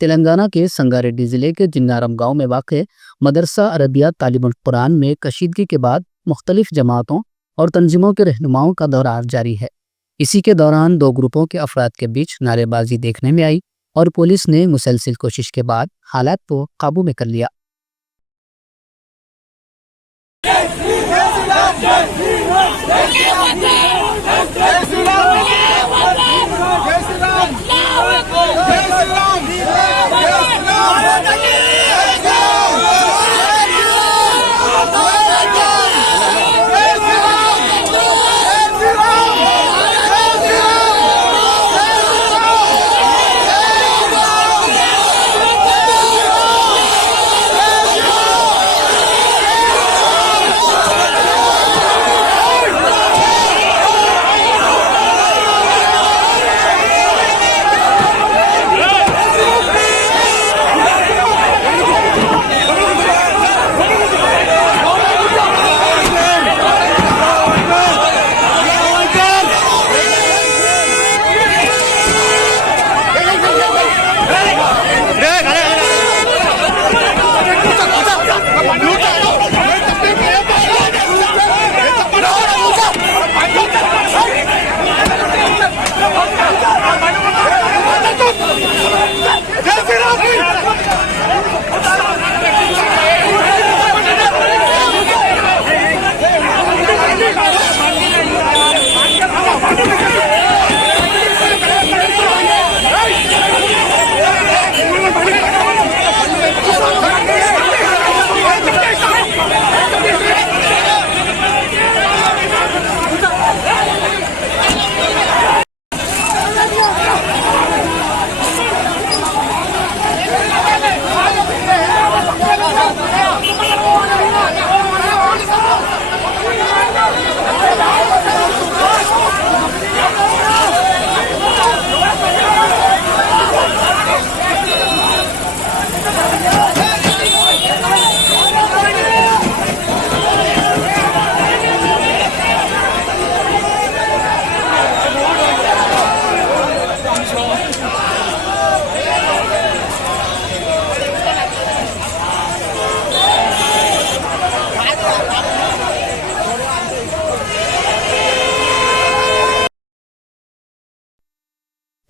तेलंगाना के संगारेड्डी जिले के जिन्नारम गांव में वाक़ मदरसा अरबिया तालीमुल कुरान में कशीदगी के बाद मुख्तलिफ जमातों और तंजीमों के रहनुमाओं का दौरा जारी है। इसी के दौरान दो ग्रुपों के अफराद के बीच नारेबाजी देखने में आई और पुलिस ने मुसलसल कोशिश के बाद हालात को काबू में कर लिया।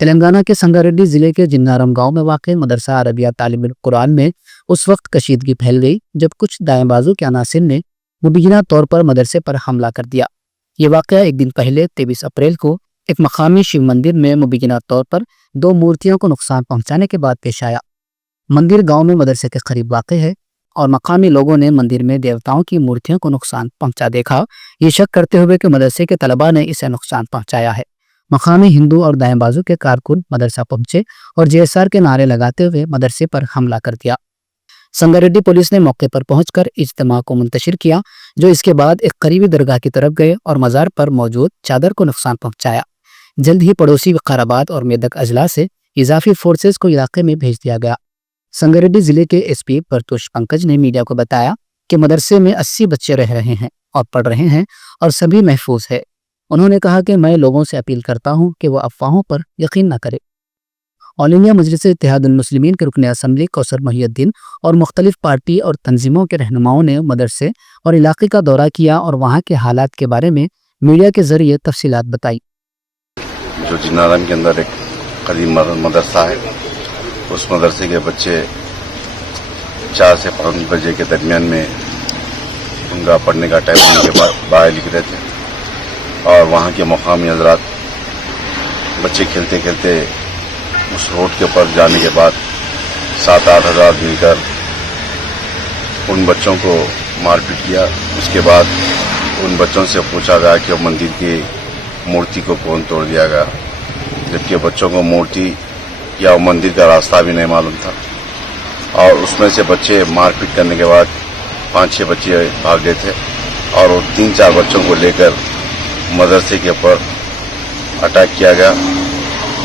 तेलंगाना के संगारेड्डी जिले के जिन्नारम गांव में वाक़ मदरसा अरबिया तालीमुल कुरान में उस वक्त कशीदगी फैल गई जब कुछ दाएंबाजों के अनासिर ने मुबीना तौर पर मदरसे पर हमला कर दिया। ये वाक़या एक दिन पहले 23 अप्रैल को एक मकामी शिव मंदिर में मुबीना तौर पर दो मूर्तियों को नुकसान पहुंचाने के बाद पेश आया। मंदिर गाँव में मदरसे के करीब वाक़ है और मकामी लोगों ने मंदिर में देवताओं की मूर्तियों को नुकसान पहुंचा देखा, ये शक करते हुए कि मदरसे के तलबा ने इसे नुकसान पहुंचाया है। मकामी हिंदू और दाएंबाजों के कारकुन मदरसा पहुंचे और जेएसआर के नारे लगाते हुए मदरसे पर हमला कर दिया। संगारेड्डी पुलिस ने मौके पर पहुंचकर इज्तिमा को मुंतशिर किया, जो इसके बाद एक करीबी दरगाह की तरफ गए और मज़ार पर मौजूद चादर को नुकसान पहुंचाया। जल्द ही पड़ोसी विकाराबाद और मेदक अजला से इजाफी फोर्सेज को इलाके में भेज दिया गया। संगारेड्डी जिले के एसपी परतोष पंकज ने मीडिया को बताया कि मदरसे में 80 बच्चे रह रहे हैं और पढ़ रहे हैं और सभी महफूज है। उन्होंने कहा कि मैं लोगों से अपील करता हूं कि वो अफवाहों पर यकीन न करें। ऑल इंडिया मजलिस इत्तेहादुल मुस्लिमीन के रुकन असम्बली कौसर मोहिउद्दीन और मुख्तलिफ पार्टी और तंजीमों के रहनुमाओं ने मदरसे और इलाके का दौरा किया और वहाँ के हालात के बारे में मीडिया के जरिए तफसीलात बताई। जो जिन्नारम के अंदर एक कदीम मदरसा है, उस मदरसे के बच्चे 4 से 5 बजे के दरमियान में उनका पढ़ने का टाइम होने के बाद बाहर लिख रहे थे और वहाँ के मकामी हजरात बच्चे खेलते खेलते उस रोड के ऊपर जाने के बाद 7-8 हज़ार मिलकर उन बच्चों को मारपीट किया। उसके बाद उन बच्चों से पूछा गया कि मंदिर की मूर्ति को कौन तोड़ दिया गया, जबकि बच्चों को मूर्ति या मंदिर का रास्ता भी नहीं मालूम था। और उसमें से बच्चे मारपीट करने के बाद 5-6 बच्चे भाग गए थे और वो 3-4 बच्चों को लेकर मदरसे के ऊपर अटैक किया गया,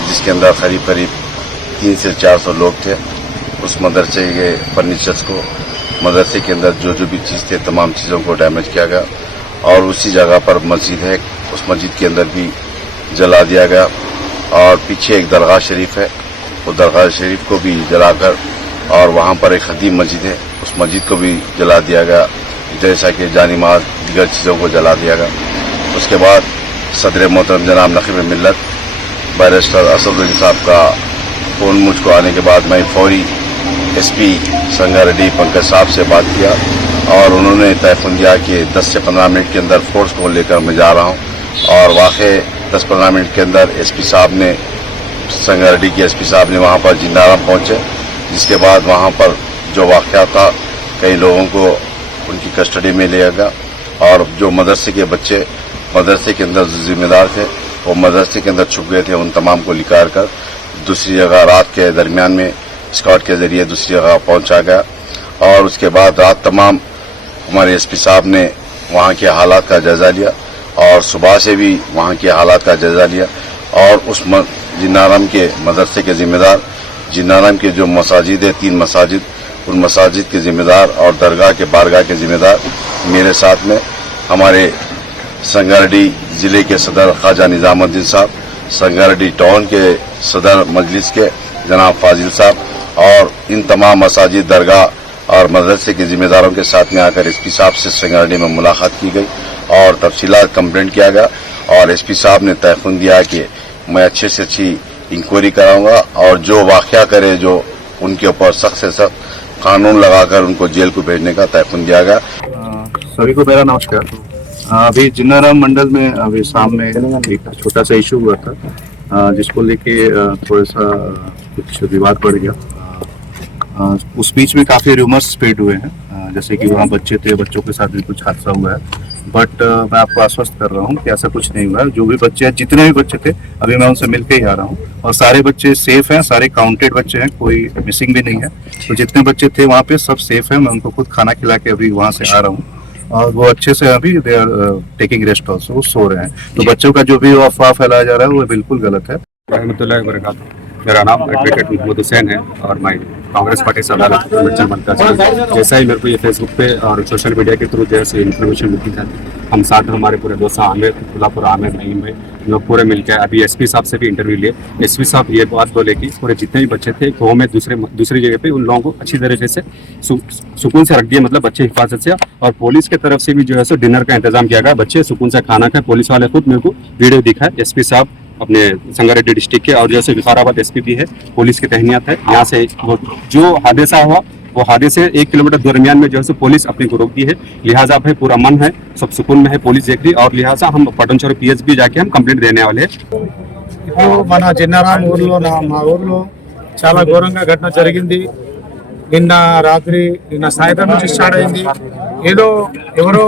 जिसके अंदर करीब 300 से 400 लोग थे। उस मदरसे के फर्नीचर्स को, मदरसे के अंदर जो भी चीज़ थे, तमाम चीज़ों को डैमेज किया गया और उसी जगह पर मस्जिद है, उस मस्जिद के अंदर भी जला दिया गया। और पीछे एक दरगाह शरीफ है, वो दरगाह शरीफ को भी जलाकर, और वहाँ पर एक खदीम मस्जिद है, उस मस्जिद को भी जला दिया गया, जैसा कि जानिमाल दीगर चीज़ों को जला दिया गया। उसके बाद सदर मोहतरम जनाब नकीब मिल्लत बैरिस्टर असदुद्दीन साहब का फ़ोन मुझको आने के बाद मैं फौरी एसपी संगारेड्डी पंकज साहब से बात किया और उन्होंने तयफुन दिया कि 10 से 15 मिनट के अंदर फोर्स को लेकर मैं जा रहा हूँ। और वाक़ई 10-15 मिनट के अंदर एसपी साहब ने, संगारेड्डी के एसपी साहब ने वहाँ पर जिन्नाराम पहुँचे, जिसके बाद वहाँ पर जो वाक़या था कई लोगों को उनकी कस्टडी में लिया गया और जो मदरसे के बच्चे मदरसे के अंदर जो जिम्मेदार थे वो मदरसे के अंदर छुप गए थे, उन तमाम को निकाल कर दूसरी जगह रात के दरमियान में स्कॉट के ज़रिए दूसरी जगह पहुंचा गया। और उसके बाद रात तमाम हमारे एसपी साहब ने वहाँ के हालात का जायज़ा लिया और सुबह से भी वहाँ के हालात का जायज़ा लिया और उस जिन्नाराम के मदरसे के ज़िम्मेदार, जिन्नाराम के जो मसाजिद है 3 मसाजिद, उन मसाजिद के ज़िम्मेदार और दरगाह के बारगाह के ज़िम्मेदार मेरे साथ में हमारे संगारेड्डी ज़िले के सदर ख्वाजा निज़ामुद्दीन साहब, संगारेड्डी टाउन के सदर मजलिस के जनाब फाजिल साहब और इन तमाम मसाजिद, दरगाह और मदरसे के ज़िम्मेदारों के साथ में आकर एसपी साहब से संगारेड्डी में मुलाकात की गई और तफसीलात कंप्लेंट किया गया और एसपी साहब ने तयफुन दिया कि मैं अच्छे से अच्छी इंक्वायरी कराऊंगा और जो वाक़या करे जो उनके ऊपर सख्त से सख्त कानून लगाकर उनको जेल को भेजने का तयफुन दिया गया। सभी को मेरा नमस्कार। अभी जिन्नाराम मंडल में अभी सामने एक छोटा सा इशू हुआ था जिसको लेके थोड़ा सा कुछ विवाद बढ़ गया। उस बीच में काफ़ी रूमर्स स्प्रेड हुए हैं जैसे कि वहाँ बच्चे थे, बच्चों के साथ भी कुछ हादसा हुआ है, बट मैं आपको आश्वस्त कर रहा हूँ कि ऐसा कुछ नहीं हुआ है। जो भी बच्चे हैं, जितने भी बच्चे थे, अभी मैं उनसे मिल के ही आ रहा हूँ और सारे बच्चे सेफ हैं, सारे काउंटेड बच्चे हैं, कोई मिसिंग भी नहीं है। तो जितने बच्चे थे वहाँ पे सब सेफ हैं। मैं उनको खुद खाना खिला के अभी वहाँ से आ रहा हूँ और वो अच्छे से अभी they are taking rest also, वो सो रहे हैं। तो बच्चों का जो भी अफवाह फैलाया जा रहा है वो बिल्कुल गलत है। रहमतुल्लाहि व बरकातहू। मेरा नाम एडवोकेट मोहम्मद हुसैन है और मैं कांग्रेस पार्टी से अदालत मिर्चा मरकज से। जैसा ही मेरे को ये फेसबुक पे और सोशल मीडिया के थ्रू जैसे इन्फॉर्मेशन मिलती जाती है, हम साथ हमारे पूरे दोस्त आमिर, खुलापुर आमिर, नईम भाई, लोग पूरे मिलकर अभी एसपी साहब से भी इंटरव्यू लिए। एसपी साहब ये बात बोले कि पूरे जितने भी बच्चे थे गाँव में दूसरी जगह पे, उन लोगों को अच्छी तरीके से सुकून से रख दिया, मतलब बच्चे हिफाजत से। और पुलिस की तरफ से भी जो है सो डिनर का इंतजाम किया गया, बच्चे सुकून से खाना खाए। पुलिस वाले खुद मेरे को वीडियो दिखाए, एसपी साहब अपने संगारेड्डी डिस्ट्रिक्ट के, और जैसे विकाराबाद एसपी भी है, पुलिस की तहनीत है। यहाँ से जो हादसा हुआ वो हादसे 1 किलोमीटर दरमियान में जो है पुलिस अपनी को रोक दी है, लिहाजा भाई पूरा मन है, सब सुकून में है, पुलिस देख रही, और लिहाजा हम पटनचोर पीएस भी जाके हम कंप्लेंट देने वाले हैं। ఇప్పుడు మన జిన్నారాం ఊర్లో మా ఊర్లో చాలా ఘోరంగా ఘటన జరిగింది. నిన్న రాత్రి సాయంత్రం నుంచి స్టార్ట్ అయింది. ఏదో ఎవరో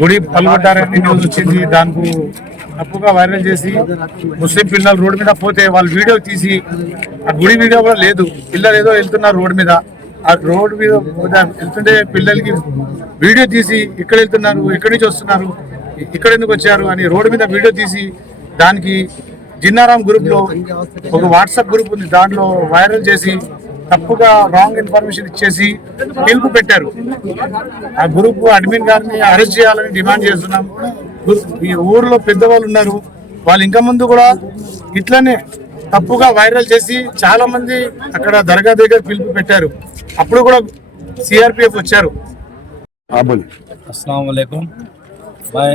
గుడి పలుగొట్టారని న్యూస్ వచ్చింది. దానికి తప్పుగా వైరల్ చేసి ముస్లిం పిల్లలు రోడ్డు మీద పోతే వాళ్ళు వీడియో తీసి, ఆ గుడి వీడియో కూడా లేదు, పిల్లలు ఏదో వెళ్తున్నారు రోడ్డు మీద, ఆ రోడ్డు మీద వెళ్తుంటే పిల్లలకి వీడియో తీసి ఇక్కడ వెళ్తున్నారు, ఎక్కడి నుంచి వస్తున్నారు, ఇక్కడ ఎందుకు వచ్చారు అని రోడ్డు మీద వీడియో తీసి దానికి జిన్నారాం గ్రూప్ లో ఒక వాట్సాప్ గ్రూప్ ఉంది, దాంట్లో వైరల్ చేసి తప్పుగా రాంగ్ ఇన్ఫర్మేషన్ ఇచ్చేసి పిలుపు పెట్టారు. ఆ గ్రూప్ అడ్మిన్ గారిని అరెస్ట్ చేయాలని డిమాండ్ చేస్తున్నాం. ఈ ఊర్లో పెద్దవాళ్ళు ఉన్నారు, వాళ్ళు ఇంకా ముందు కూడా ఇట్లనే తప్పుగా వైరల్ చేసి చాలా మంది అక్కడ దర్గా దగ్గర పిలుపు పెట్టారు. అప్పుడు కూడా సిఆర్పిఎఫ్ వచ్చారు. अस्सलाम वालेकुम। मैं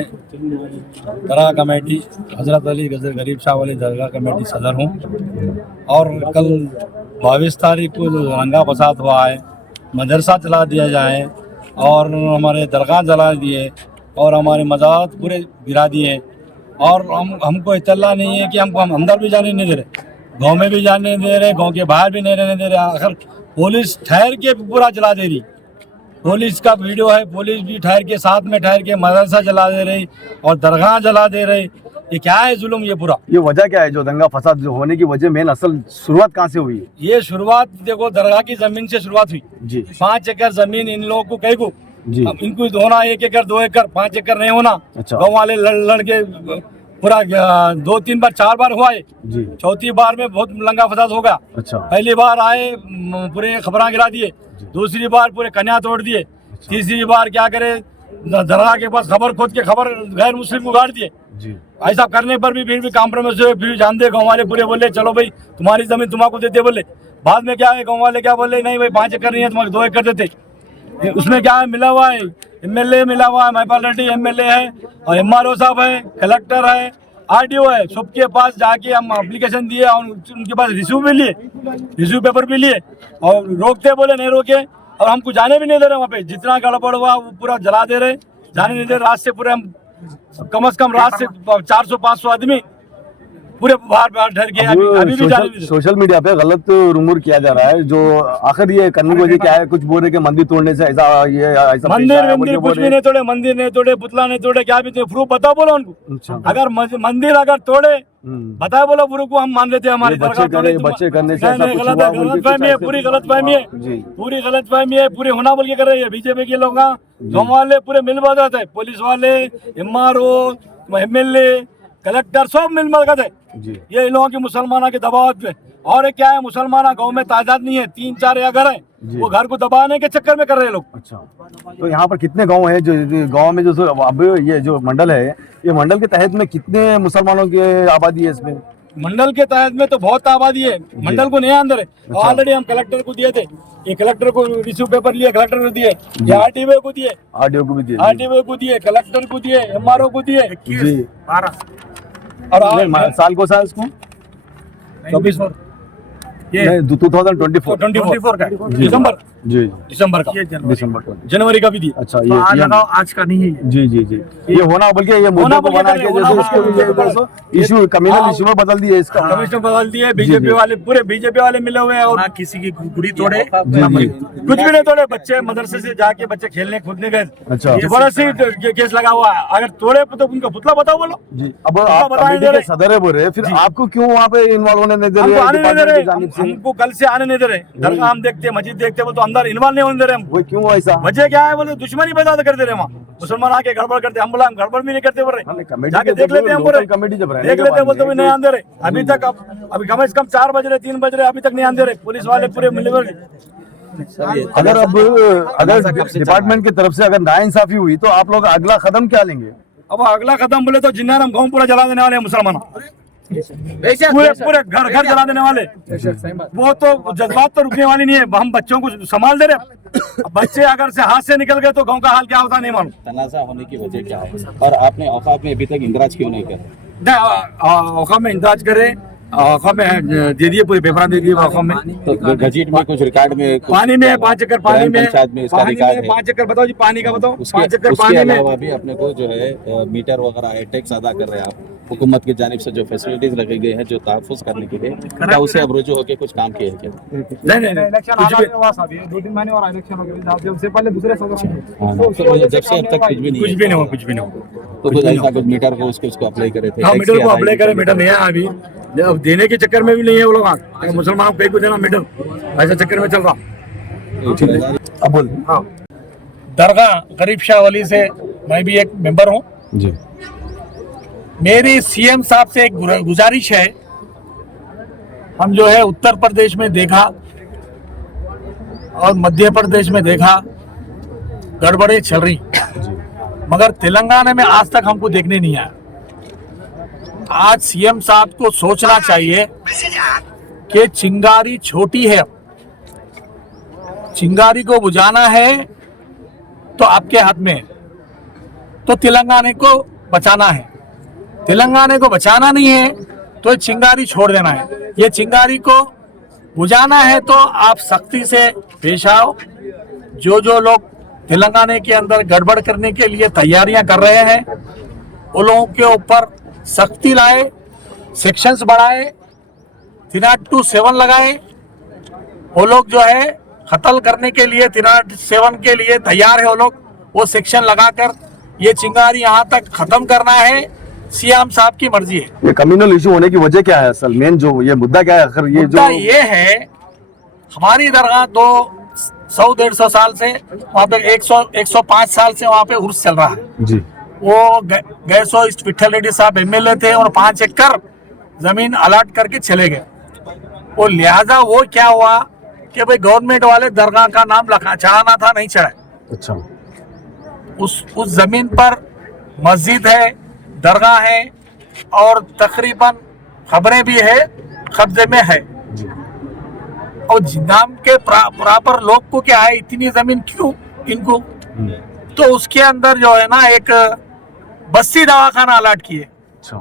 दरगाह कमेटी हज़रत अली गज़र गरीब शाह वाली दरगाह कमेटी सदर हूँ और कल 22 तारीख को जो रंगा फसाद हुआ है, मदरसा जला दिया जाए और हमारे दरगाह जला दिए और हमारे मज़ार पूरे गिरा दिए और हमको इत्तला नहीं है कि हमको हम अंदर भी जाने नहीं दे रहे, गाँव में भी जाने नहीं दे रहे, गाँव के बाहर भी नहीं रहने दे रहे। आखिर पुलिस ठहर के पूरा जला दे रही, पुलिस का वीडियो है, पुलिस भी ठहर के साथ में ठहर के मदरसा जला दे रही और दरगाह जला दे रही। ये क्या है जुल्म, ये पूरा? ये वजह क्या है जो दंगा फसाद जो होने की वजह मेन असल शुरुआत कहाँ से हुई है? ये शुरुआत देखो दरगाह की जमीन से शुरुआत हुई जी। 5 एकड़ जमीन इन लोगों को कई को जी। अब इनको होना 1 एकड़ 2 एकड़ 5 एकड़ नहीं होना। अच्छा। गाँव वाले लड़ के पूरा 2-3 बार 4 बार हुआ है जी। चौथी बार में बहुत दंगा फसाद होगा। अच्छा। पहली बार आए पूरे खबरां गिरा दिए, दूसरी बार पूरे कन्या तोड़ दिए, तीसरी बार क्या करे दरगाह के पास खबर खोद के खबर गैर मुस्लिम को गाड़ दिए। जी ऐसा करने पर भी फिर भी कॉम्प्रोमाइज हुए, फिर जान दे गाँव वाले पूरे बोले चलो भाई तुम्हारी जमीन तुम्हारा देते बोले। बाद में क्या है गाँव वाले क्या बोले नहीं भाई 5 एकड़ नहीं है तुम्हारे 2 एकड़ देते। उसमें क्या है मिला हुआ है एमएलए मिला हुआ है, महिपाल रेड्डी एमएलए है और एमआरओ साहब है, कलेक्टर है, आरडीओ है, सबके पास जाके हम एप्लीकेशन दिए और उनके पास रिसीव भी लिए, रिसीव पेपर भी लिए और रोकते बोले नहीं रोके और हमको जाने भी नहीं दे रहे। वहाँ पे जितना गड़बड़ हुआ वो पूरा जला दे रहे, जाने नहीं दे रहे। रात से पूरे हम कम से कम रात से 400-500 आदमी पूरे बाहर बाहर डर गए। अभी भी जाने नहीं दे रहे। सोशल मीडिया पे गलत रूमर किया जा रहा है, जो आखिर ये करने की वजह क्या है? कुछ बोल रहे कि मंदिर तोड़ने से ऐसा मंदिर कुछ भी नहीं तोड़े, मंदिर नहीं तोड़े, पुतला नहीं तोड़े, क्या भी प्रूफ बताओ बोलो उनको। अच्छा। अगर मंदिर अगर तोड़े बताओ बोलो प्रूफ को हम मान लेते हैं। हमारी बच्चे करने से ऐसा कुछ गलत है, गलतफहमी है, पूरी गलतफहमी है, पूरी गलतफहमी है, पूरी होना बोल के कर रही है बीजेपी के लोग। गाँव वाले पूरे मिल बजाते हैं, पुलिस वाले, एमआरओ, एमएलए, कलेक्टर सब मिल मलगत है ये इन लोगों की मुसलमानों के दबाव पे। और एक क्या है मुसलमान गांव में तादाद नहीं है, 3-4 या घर है, वो घर को दबाने के चक्कर में कर रहे हैं लोग। अच्छा, तो यहाँ पर कितने गांव है जो गांव में जो अब ये जो मंडल है, ये मंडल के तहत में कितने मुसलमानों की आबादी है इसमें? मंडल के तहत में तो बहुत आबादी है, मंडल को नहीं अंदर है। ऑलरेडी हम कलेक्टर को दिए थे, ये कलेक्टर को रिसीव पेपर लिए, कलेक्टर को दिए, आरटीओ को दिए, आरटीओ को भी दिए, आरटीओ को दिए, कलेक्टर को दिए, एमआरओ को दिए। 12 और साल को साल इसको 2024 का दिसंबर जी दिसंबर का जनवरी का भी दिया। अच्छा, ये आज का नहीं है। जी जी जी, ये होना बोल के ये मुद्दे को बना के जैसे इसको इशू कम्युनल इशू में बदल दिए, इसका कमिश्नर बदल दिए। बीजेपी वाले पूरे बीजेपी वाले मिले हुए हैं और किसी की गुड़ी तोड़े, कुछ भी नहीं तोड़े। बच्चे मदरसे से जाके बच्चे खेलने कूदने गए। अच्छा, जबरदस्ती केस लगा हुआ है। अगर तोड़े तो उनका पुतला बताओ बोलो जी। अब आप कमेटी के सदर है बोल रहे, फिर आपको क्यों वहाँ पे इन्वॉल्व होने नहीं दे रहे? हमको कल से आने नहीं दे रहे। दरगाह हम देखते, मस्जिद देखते, वो तो अंदर इन्वॉल्व नहीं होने दे रहे हम। वो क्यों ऐसा? वजह क्या है बोले दुश्मनी पैदा कर दे रहे वहाँ मुसलमान आके गड़बड़ करते। हम बोला हम गड़बड़ भी नहीं करते बोल रहे, जाके देख लेते हम, बोले कमेटी जब देख लेते बोलते भी नहीं आंदे रहे अभी तक। अभी कम से कम 4 बज रहे, 3 बज रहे, अभी तक नहीं आंदे रहे। पुलिस वाले पूरे मिले। अगर डिपार्टमेंट की तरफ से अगर नाइंसाफी हुई तो आप लोग अगला कदम क्या लेंगे? अब अगला कदम बोले तो जिन्नाराम गाँव पूरा जला देने वाले हैं मुसलमान, पूरे घर जला देने वाले। वो तो जज्बात तो रुकने वाली नहीं है। हम बच्चों को संभाल दे रहे, बच्चे अगर से हाथ से निकल गए तो गांव का हाल क्या होता नहीं मालूम। तनाज़ा होने की वजह क्या है और आपने औकाफ में अभी तक इंदराज क्यों नहीं करा? औकाफ में इंदराज करे, औकाफ में दे दिए, पूरे पेपर दे दिए औकाफ में। तो गजट में कुछ रिकॉर्ड में पानी में 5 एकड़ पानी में, पंचायत में इसका रिकॉर्ड है। 5 एकड़ बताओ जी, पानी का बताओ। 5 एकड़ उसके पानी में अलावा भी अपने को जो है मीटर वगैरह है, टैक्स अदा कर रहे हैं आप। हुकूमत की जानिब से जो फैसिलिटीज लगाई गई है जो तहफ़्फ़ुज़ करने के लिए, क्या उसे अब रुजू होकर कुछ काम किया है क्या? नहीं, कुछ भी 2-3 महीने और इलेक्शन हो गए, जब से पहले दूसरे तो जब से अब तक कुछ भी नहीं है। कुछ भी नहीं हुआ। तो कुछ ऐसा कुछ मीटर को उसको अप्लाई करे थे? हाँ, मीटर को अप्लाई करे, मीटर नहीं है अभी। अब देने के चक्कर में भी नहीं है वो लोग, मुसलमानों को को देना मीटर, ऐसा चक्कर में चल रहा। अब बोल। दरगाह गरीब शाह वली से मैं भी एक मेंबर हूँ जी। मेरी सीएम साहब से एक गुजारिश है। हम जो है उत्तर प्रदेश में देखा और मध्य प्रदेश में देखा गड़बड़े चल रही, मगर तेलंगाना में आज तक हमको देखने नहीं आया। आज सीएम साहब को सोचना चाहिए कि चिंगारी छोटी है, चिंगारी को बुझाना है तो आपके हाथ में है, तो तेलंगाना को बचाना है। तेलंगाना को बचाना नहीं है तो चिंगारी छोड़ देना है। ये चिंगारी को बुझाना है तो आप सख्ती से पेश आओ। जो लोग तेलंगाना के अंदर गड़बड़ करने के लिए तैयारियां कर रहे हैं, उन लोगों के ऊपर सख्ती लाए, सेक्शंस बढ़ाए, 307 लगाए। वो लोग जो है कत्ल करने के लिए 307 के लिए तैयार है वो लोग, वो सेक्शन लगाकर ये चिंगारी यहाँ तक खत्म करना है। सीएम साहब की मर्जी है। ये कम्युनल इशू होने की वजह क्या है? असल मेन जो ये मुद्दा क्या है? आखिर ये मुद्दा जो ये है, हमारी दरगाह 100-150 साल से वहाँ पे 105 साल से वहाँ पे उर्स चल रहा है जी। वो गैसो विठल रेड्डी साहब एमएलए थे और 5 एकड़ जमीन अलॉट करके चले गए। वो लिहाजा वो क्या हुआ कि भाई गवर्नमेंट वाले दरगाह का नाम चढ़ाना था, नहीं चढ़ाए। अच्छा, उस जमीन पर मस्जिद है, दरगाह है और तकरीबन खबरें भी है, कब्जे में है। और जिन्नाम के प्रॉपर लोग को क्या है, इतनी जमीन क्यों इनको? तो उसके अंदर जो है ना एक बस्ती दवाखाना अलॉट किए, अच्छा,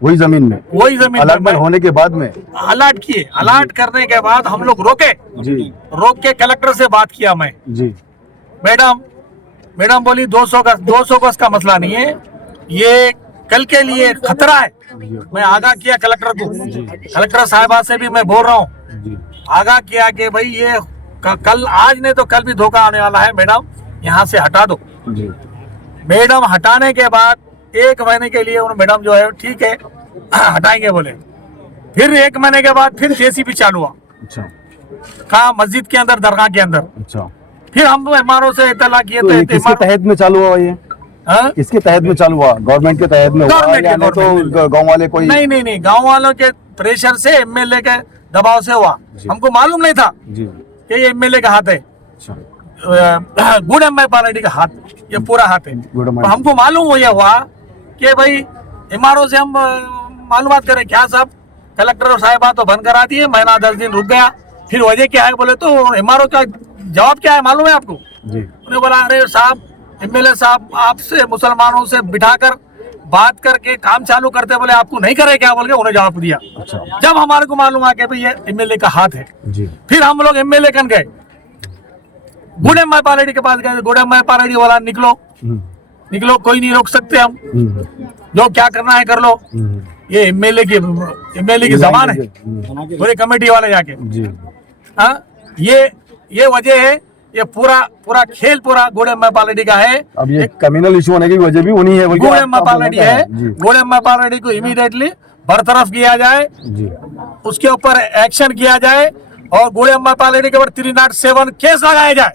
वही जमीन में अलॉटमेंट होने के बाद में अलॉट किए। अलॉट करने के बाद हम लोग रोके, रोक के कलेक्टर से बात किया मैं जी। मैडम बोली 200 गज का मसला नहीं है, ये कल के लिए खतरा है। मैं आगाह किया कलेक्टर को, कलेक्टर साहिबा से भी मैं बोल रहा हूँ, आगाह किया कि भाई ये कल, आज नहीं तो कल भी धोखा आने वाला है, मैडम यहाँ से हटा दो। मैडम हटाने के बाद 1 महीने के लिए उन मैडम जो है ठीक है हटाएंगे बोले। फिर 1 महीने के बाद फिर जेसीबी चालू हुआ, अच्छा, कहा मस्जिद के अंदर, दरगाह के अंदर। अच्छा, फिर हम एमआरओ से इतला किए तो ये किसके तहत में चालू हुआ? ये हाँ? किसके तहत में चालू हुआ? गवर्नमेंट के तहत में हुआ या नहीं तो गांव वाले कोई? नहीं, गांव वालों के प्रेशर से, एमएलए के दबाव से हुआ। हमको मालूम नहीं था कि ये एमएलए का हाथ है, गुड एमआई पार्टी का हाथ, ये पूरा हाथ है। तो हमको मालूम हुआ कि भाई एमआरओ से हम मालूमात करें क्या साहब, कलेक्टर साहिबा तो बंद करा दिए, महीना 10 दिन रुक गया। फिर वजह क्या है बोले तो एमआरओ का जवाब क्या है मालूम है आपको? उन्हें बोला अरे साहब, एमएलए साहब आपसे मुसलमानों से बिठाकर बात करके काम चालू करते, बोले आपको नहीं करे क्या बोल के उन्हें जवाब दिया। अच्छा। जब हमारे को मालूम आ गया भाई ये एमएलए का हाथ है, फिर हम लोग एमएलए कन गए, गुड एमआई पार्टी के पास गए। गुड एमआई पार्टी वाला निकलो, कोई नहीं रोक सकते हम, जो क्या करना है कर लो, ये एमएलए की जबान है। पूरी कमेटी वाले जाके हाँ, ये वजह है, ये पूरा खेल पूरा गुड एमआई पार्टी का है। अब ये कम्युनल इशू होने की वजह भी उन्हीं है, गुड एमआई पार्टी है। गुड एमआई पार्टी को इमीडिएटली बरतरफ किया जाए, उसके ऊपर एक्शन किया जाए और गुड एमआई पार्टी के ऊपर 307 केस लगाया जाए।